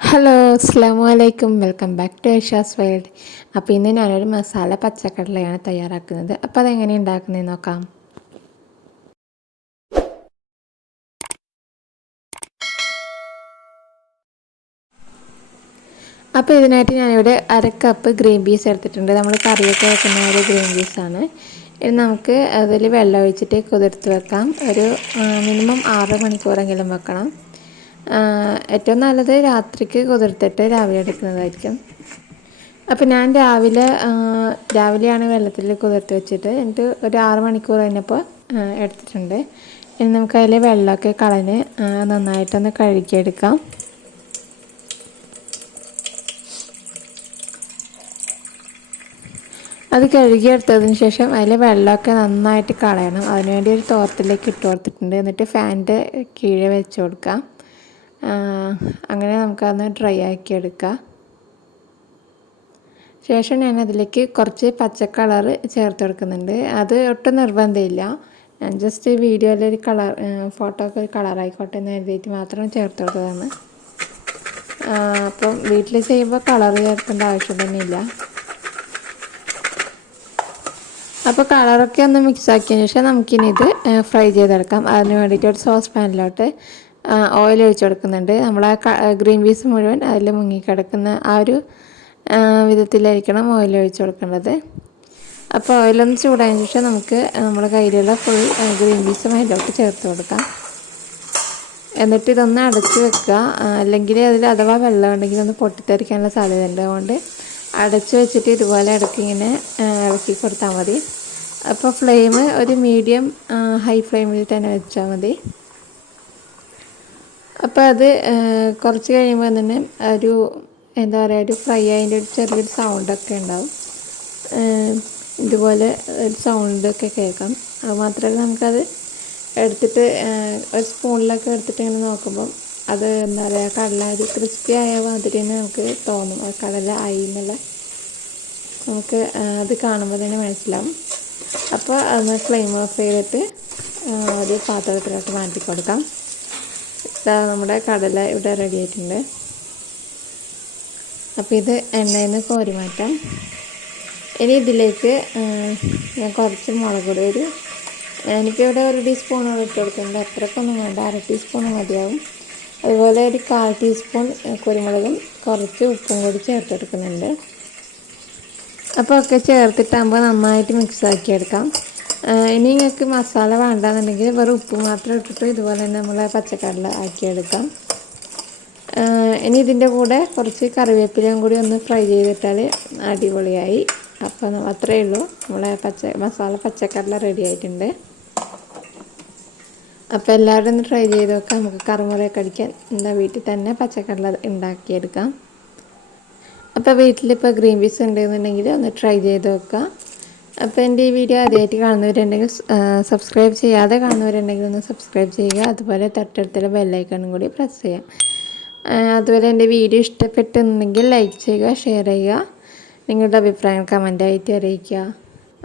Hello അസ്സലാമു അലൈക്കും welcome back to Asia's World. അപ്പോൾ ഇന്ന് ഞാനൊരു മസാല പച്ചക്കടലയാണ് തയ്യാറാക്കുന്നത്. അപ്പോൾ അതെങ്ങനെ ഉണ്ടാക്കുന്നതെന്ന് നോക്കാം. അപ്പോൾ ഇതിനായിട്ട് ഞാനിവിടെ അര കപ്പ് ഗ്രീൻ പീസ് എടുത്തിട്ടുണ്ട്. നമ്മൾ കറിയൊക്കെ വെക്കുന്ന ഒരു ഗ്രീൻ പീസാണ്. ഇനി നമുക്ക് അതിൽ വെള്ളം ഒഴിച്ചിട്ട് കുതിർത്ത് വെക്കാം. ഒരു മിനിമം 6 മണിക്കൂറെങ്കിലും വെക്കണം. ഏറ്റവും നല്ലത് രാത്രിക്ക് കുതിർത്തിട്ട് രാവിലെ എടുക്കുന്നതായിരിക്കും. അപ്പോൾ ഞാൻ രാവിലെയാണ് വെള്ളത്തിൽ കുതിർത്ത് വെച്ചിട്ട് എന്നിട്ട് ഒരു 6 മണിക്കൂർ കഴിഞ്ഞപ്പോൾ എടുത്തിട്ടുണ്ട്. ഇനി നമുക്ക് അതിൽ വെള്ളമൊക്കെ കളഞ്ഞ് നന്നായിട്ടൊന്ന് കഴുകിയെടുക്കാം. അത് കഴുകിയെടുത്തതിന് ശേഷം അതിൽ വെള്ളമൊക്കെ നന്നായിട്ട് കളയണം. അതിനുവേണ്ടി ഒരു തോർത്തിലേക്ക് ഇട്ട് കൊടുത്തിട്ടുണ്ട്. എന്നിട്ട് ഫാനിൻ്റെ കീഴെ വെച്ച് കൊടുക്കാം. അങ്ങനെ നമുക്കതൊന്ന് ഡ്രൈ ആക്കി എടുക്കാം. ശേഷം ഞാൻ അതിലേക്ക് കുറച്ച് പച്ച കളർ ചേർത്ത് കൊടുക്കുന്നുണ്ട്. അത് ഒട്ടും നിർബന്ധമില്ല, ഞാൻ ജസ്റ്റ് വീഡിയോയിലൊരു ഫോട്ടോ ഒക്കെ ഒരു കളറായിക്കോട്ടെ എന്ന് എഴുതിയിട്ട് മാത്രം ചേർത്ത് കൊടുത്തതാണ്. അപ്പം വീട്ടിൽ ചെയ്യുമ്പോൾ കളർ ചേർക്കേണ്ട ആവശ്യം തന്നെയില്ല. അപ്പോൾ കളറൊക്കെ ഒന്ന് മിക്സ് ആക്കിയതിന് ശേഷം നമുക്കിനി ഇത് ഫ്രൈ ചെയ്തെടുക്കാം. അതിന് വേണ്ടിയിട്ട് ഒരു സോസ് പാനിലോട്ട് ഓയിൽ ഒഴിച്ച് കൊടുക്കുന്നുണ്ട്. നമ്മൾ ഗ്രീൻ പീസ് മുഴുവൻ അതിൽ മുങ്ങിക്കിടക്കുന്ന ആ ഒരു വിധത്തിലായിരിക്കണം ഓയിൽ ഒഴിച്ച് കൊടുക്കേണ്ടത്. അപ്പോൾ ഓയിലൊന്ന് ചൂടായതിനു ശേഷം നമുക്ക് നമ്മുടെ കയ്യിലുള്ള ഫുൾ ഗ്രീൻ പീസും അതിലോട്ട് ചേർത്ത് കൊടുക്കാം. എന്നിട്ട് ഇതൊന്ന് അടച്ച് വെക്കുക. അല്ലെങ്കിൽ അതിൽ അഥവാ വെള്ളം ഉണ്ടെങ്കിൽ ഒന്ന് പൊട്ടിത്തെറിക്കാനുള്ള സാധ്യതയുണ്ട്. അതുകൊണ്ട് അടച്ച് വെച്ചിട്ട് ഇതുപോലെ ഇടയ്ക്ക് ഇങ്ങനെ ഇളക്കി കൊടുത്താൽ മതി. അപ്പോൾ ഫ്ലെയിം ഒരു മീഡിയം ഹൈ ഫ്ലെയിമിൽ തന്നെ വെച്ചാൽ മതി. അപ്പോൾ അത് കുറച്ച് കഴിയുമ്പോൾ തന്നെ ഒരു എന്താ പറയുക, ഒരു ഫ്രൈ ആയതിൻ്റെ ഒരു ചെറിയൊരു സൗണ്ടൊക്കെ ഉണ്ടാവും. ഇതുപോലെ ഒരു സൗണ്ടൊക്കെ കേൾക്കാം. അത് മാത്രമല്ല നമുക്കത് എടുത്തിട്ട് ഒരു സ്പൂണിലൊക്കെ എടുത്തിട്ട് ഇങ്ങനെ നോക്കുമ്പം അത് എന്താ പറയുക, കടല ഒരു ക്രിസ്പി ആയ മാതിരി തന്നെ നമുക്ക് തോന്നും. അത് കടല ആയി എന്നുള്ള നമുക്ക് അത് കാണുമ്പോൾ തന്നെ മനസ്സിലാവും. അപ്പോൾ അതൊന്ന് ഫ്ലെയിം ഓഫ് ചെയ്തിട്ട് ഒരു പാത്രത്തിലോട്ട് മാറ്റി കൊടുക്കാം. നമ്മുടെ കടല ഇവിടെ റെഡി ആയിട്ടുണ്ട്. അപ്പോൾ ഇത് എണ്ണയിൽ നിന്ന് കോരി മാറ്റാം. ഇനി ഇതിലേക്ക് ഞാൻ കുറച്ച് മുളക് പൊടി എനിക്കിവിടെ 1 ടീസ്പൂണോളം ഇട്ട് കൊടുക്കുന്നുണ്ട്. അത്രക്കൊന്നും വേണ്ട, 1/2 ടീസ്പൂൺ മതിയാവും. അതുപോലെ ഒരു 1/4 ടീസ്പൂൺ കുരുമുളകും കുറച്ച് ഉപ്പും കൂടി ചേർത്തെടുക്കുന്നുണ്ട്. അപ്പോൾ ഒക്കെ ചേർത്തിട്ടാകുമ്പോൾ നന്നായിട്ട് മിക്സ് ആക്കിയെടുക്കാം. ഇനി നിങ്ങൾക്ക് മസാല വേണ്ടാന്നുണ്ടെങ്കിൽ വെറും ഉപ്പ് മാത്രം ഇട്ടിട്ട് ഇതുപോലെ തന്നെ നമ്മൾ പച്ചക്കടല ആക്കിയെടുക്കാം. ഇനി ഇതിൻ്റെ കൂടെ കുറച്ച് കറിവേപ്പിലയും കൂടി ഒന്ന് ഫ്രൈ ചെയ്തിട്ടാൽ അടിപൊളിയായി. അപ്പോൾ അത്രയേ ഉള്ളൂ, നമ്മളെ മസാല പച്ചക്കടല റെഡി ആയിട്ടുണ്ട്. അപ്പോൾ എല്ലാവരും ഒന്ന് ട്രൈ ചെയ്ത് നോക്കാം. നമുക്ക് കറുമുറയൊക്കെ അടിക്കാൻ വീട്ടിൽ തന്നെ പച്ചക്കടല ഉണ്ടാക്കിയെടുക്കാം. അപ്പോൾ വീട്ടിലിപ്പോൾ ഗ്രീൻ പീസ് ഉണ്ടെന്നുണ്ടെങ്കിൽ ഒന്ന് ട്രൈ ചെയ്ത് നോക്കുക. അപ്പോൾ എൻ്റെ ഈ വീഡിയോ ആദ്യമായിട്ട് കാണുന്നവരുണ്ടെങ്കിൽ സബ്സ്ക്രൈബ് ചെയ്യാതെ കാണുന്നവരുണ്ടെങ്കിൽ ഒന്ന് സബ്സ്ക്രൈബ് ചെയ്യുക. അതുപോലെ തൊട്ടടുത്തുള്ള ബെല്ലൈക്കണും കൂടി പ്രസ് ചെയ്യാം. അതുപോലെ എൻ്റെ വീഡിയോ ഇഷ്ടപ്പെട്ടുണ്ടെങ്കിൽ ലൈക്ക് ചെയ്യുക, ഷെയർ ചെയ്യുക, നിങ്ങളുടെ അഭിപ്രായം കമൻ്റായിട്ട് അറിയിക്കുക.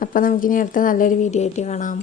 അപ്പോൾ നമുക്കിനി അടുത്ത നല്ലൊരു വീഡിയോ ആയിട്ട് കാണാം.